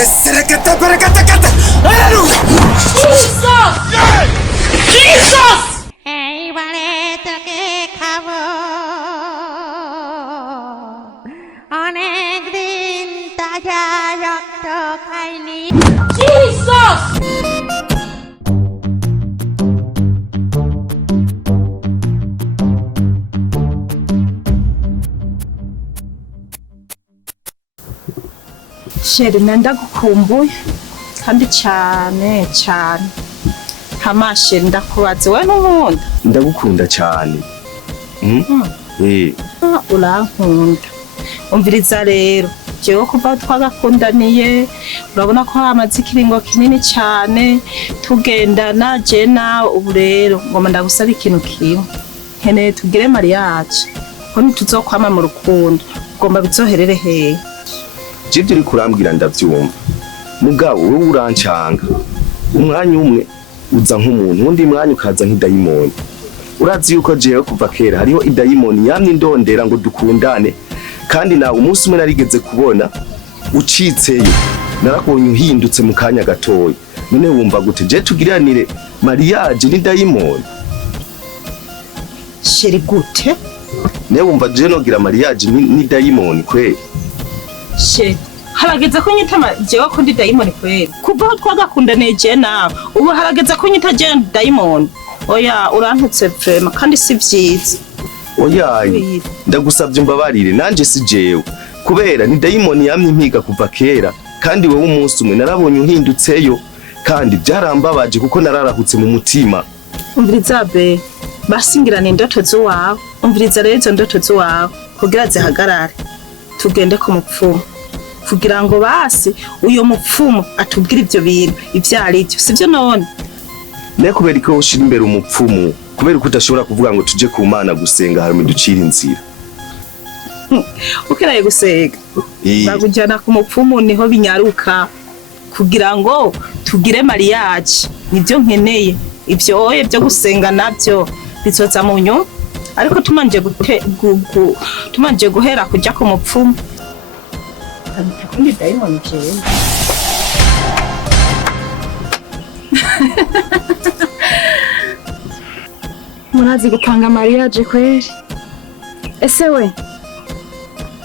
Eserekata barakata. Hallelujah. Jesus! Jesus! এইবারে তোকে খাবো অনেক দিন তাজা রক্ত খাইনি Jesus! Sheri ndagukumbuye kandi cyane cyane. Hamashe ndakubaze we n'umuntu. Ndagukunda cyane. Urankunda. Umviriza rero. Jewe kuva twagakundaniye urabona ko hamaze ikiringo kinini cyane tugendana je na ubu rero ngoma ndagusaba ikintu kimwe. Nkeneye tugire mariage. Ko ntituzokwama mu rukundo. Ugomba bizoherere hehe? Jibyo uri kurambwira ndavyumva. Muga wowe urancanga. Umwanya umwe uza nk'umuntu undi mwanya ukaza nk'idayimoni. Urazi yuko jewe kuva kera hariho idayimoni yamye ndondera ngo dukundane kandi nawe umunsi umwe narigeze kubona ucitseyo narakubonye uhindutse mu kanya gatoya. None wumva gute je tugiranire mariage n'idayimoni? Sheri gute? Ne wumva je nogira mariage n'idayimoni kweli? She harageze ko nyita jewe ko ndi dayimoni kweli kuva aho twagakundaniye je nawe ubu harageze ko nyita je dayimoni. Oya urantutse vrema kandi si vyiza. Oya ndagusabye mbabarire nanje si jewe kubera ni dayimoni yamye impiga kuva kera kandi wewe umunsi umwe narabonye uhindutseyo kandi byarambabaje kuko nararahutse mu mutima. Umviriza be basingirana indoto zuwawe. Umviriza rero izo ndoto zuwawe kugira zihagarare tugende ku mupfumu kugira ngo basi uyo mupfumu atubwire ivyo bintu ivyari byo sivyo none. Ne kubera ko ushira imbere umupfumu kubera ko udashobora kuvuga ngo tuje ku Mana gusenga harimo ducira inzira. Ukiraye gusenga bagujana ku mupfumu niho binyaruka kugira ngo tugire mariage. Nivyo nkeneye ivyo oye byo gusenga navyo bizoza mu nyuma ariko tumanje guhera kujya ku mupfumu. Kundi dayimoni jewe. Murazi gupanga mariage kweli? Ese we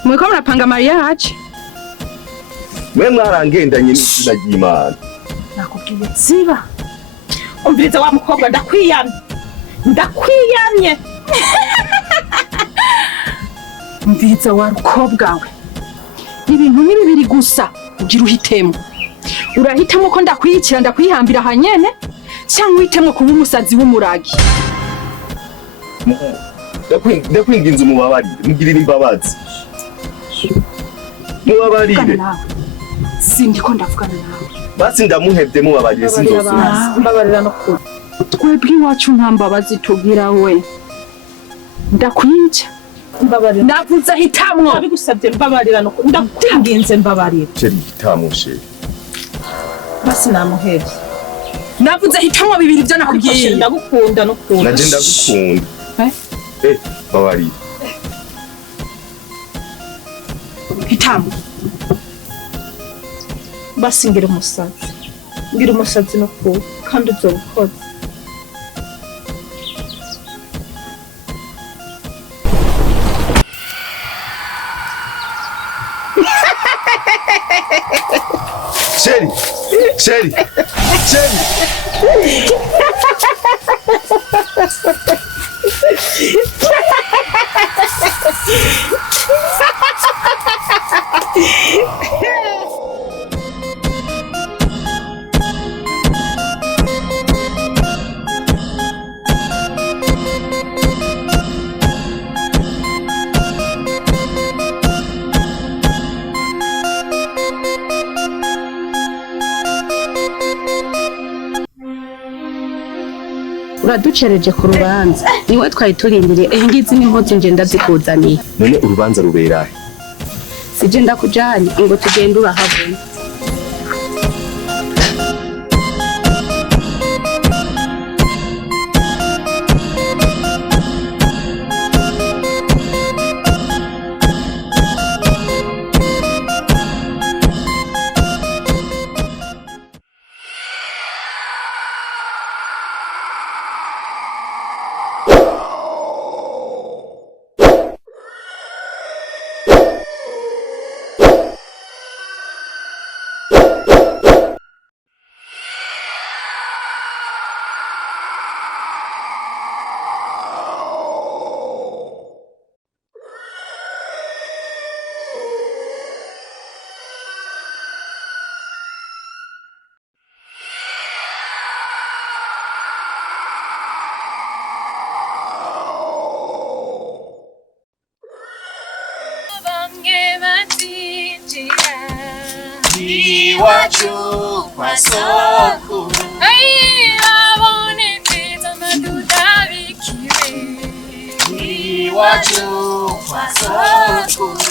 mwiko murapanga mariage? Mwe mwarangendanye n'izina ry'Imana. Nakubwiye ziba. Umviriza wa mukobwa ndakwiyamye. Umviriza wa rukobwa we. Ibintu ni bibiri gusa ugira uhitemo. Urahitamo ko ndakwiyikira ndakwihambira hanyene cyangwa uhitemo kuba umusazi w'umuragi. Ndakwinginze umubabarire mugirire imbabazi. Mubabarire. Sindiko ndavugana nawe. Basi ndamuhebye mubabarire sinzosubiza. Mbabarira no kuri. Twebwe iwacu nta mbabazi tugira we. Ndakwica. Mbabarira. Navuze hitamwo. Nabigusabye mbabarira no kuri. Ndakwinginze mbabarira. Ceri hitamwo she. Basi namuhebye. Navuze hitamwo bibiri byo nakubwiye. Ndagukunda no kuri. Naje ndagukunda. Babarire. Hitamwo. Basi ngira umusazi no kuri kandi uzobukoze. Chéri. Uraducereje ku rubanza niwe twari turindiriye ngizi n'impozo nje ndazikuzaniye. None urubanza ruberahe? Sije ndakujanye ngo tugende urahabona. iwacu kwa sokuru abone nziza Madudu abikire iwacu kwa sokuru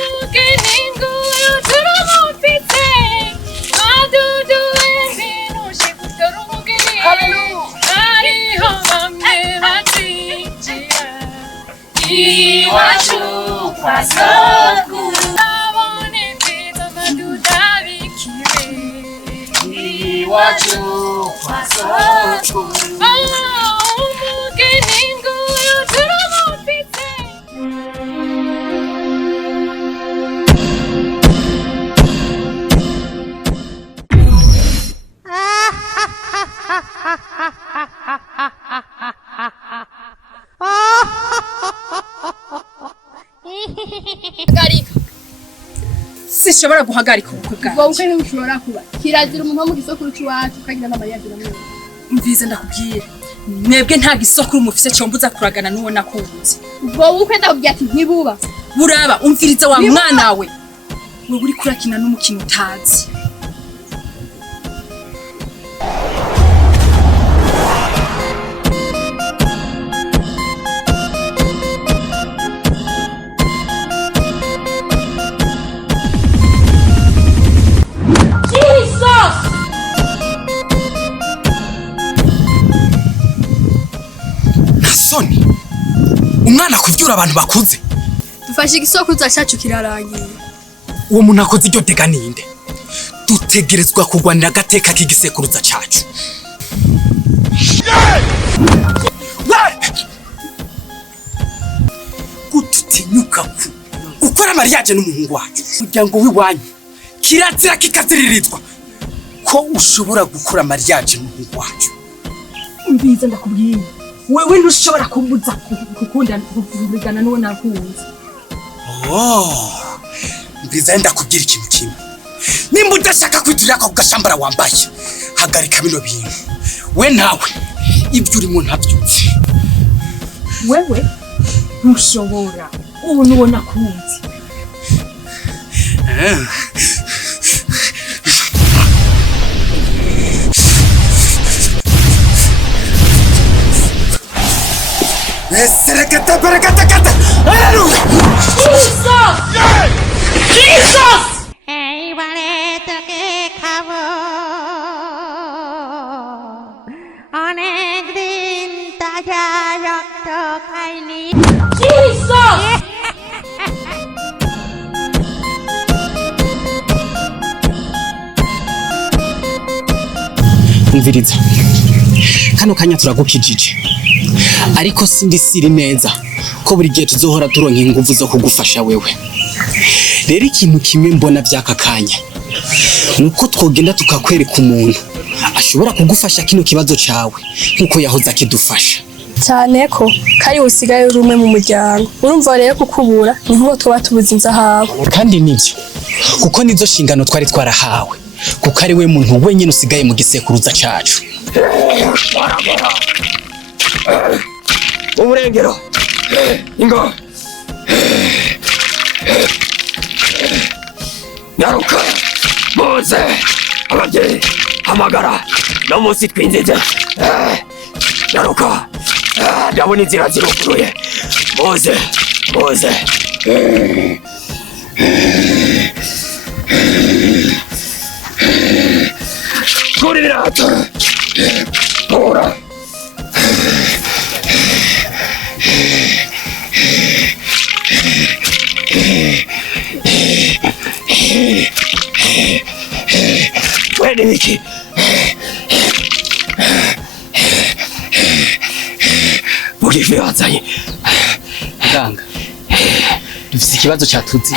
umugeni nguyu turamufite Madudu w'intinuje gutora umugeni ariho bamwe batinjira iwacu kwa sokuru abone nziza Madudu abikire iwacu kwa sokuru umugeni nguyu turamufite Hagarika. Sishobora guhagarika ubukwe bwawe. ubwo bukwe ntushobora kuba kirazira umuntu wo mu gisokuru cy'iwacu ukagira n'amayadi na mwe Mvize ndakubwira. Mwebwe nta gisokuru mufise cyombuza kuragana n'uwo nakunze. ubwo bukwe ndakubwira ati ntibuba Buraba umviriza wa mwana we. Wewe uri kurakina n'umukino utazi. Jesus! Nasoni umwana kuvyura abantu bakuze dufashe igisokuruza cyacu kirarangiye uwo muntu akoze iryo dega ninde dutegerezwa kurwanira agateka k'igisekuruza cacu gututinyuka gukora mariage n'umuhungu wacu umuryango w'iwanyu kirazira kikaziririzwa ko ushobora gukora mariage n'umuhungu wacu Mvize ndakubwira. Wewe ntushobora kumbuza kuvugana n'uwo nakunze. Mbiza ndakubwira ikintu kimwe nimba udashaka kwiturira ako gashambara wambaye hagarika bino bintu we nawe ibyo urimo ntabyutse Wewe ntushobora. Ubu n'uwo nakunze. Serekata berekata kata haleluya Jesus! Jesus! এইবারে তোকে খাবো অনেক দিন তাজা রক্ত খাইনি Jesus! umviriza kano kanya turagukijije ariko sindi siri neza ko buri gihe tuzohora turonka ingufu zo kugufasha wewe rero ikintu kimwe mbona by'aka kanya nuko twogenda tukakwereka umuntu ashobora kugufasha kino kibazo cawe nkuko yahoze akidufasha cyane ko kari usigaye uri umwe mu muryango urumva rero kukubura ni nk'uko tuba tubuze inzahabu kandi nibyo kuko nizo shingano twari twarahawe kuko ari we muntu wenyine usigaye mu gisekuruza cacu Umurengero ingo nyaruka muze ababyeyi hamagara no munsi twinjize nyaruka ndabona inzira ziruguruye muze muze kuri ibirato ora Wende wiki Mugifi wazanye muganga dufise ikibazo cyatuzi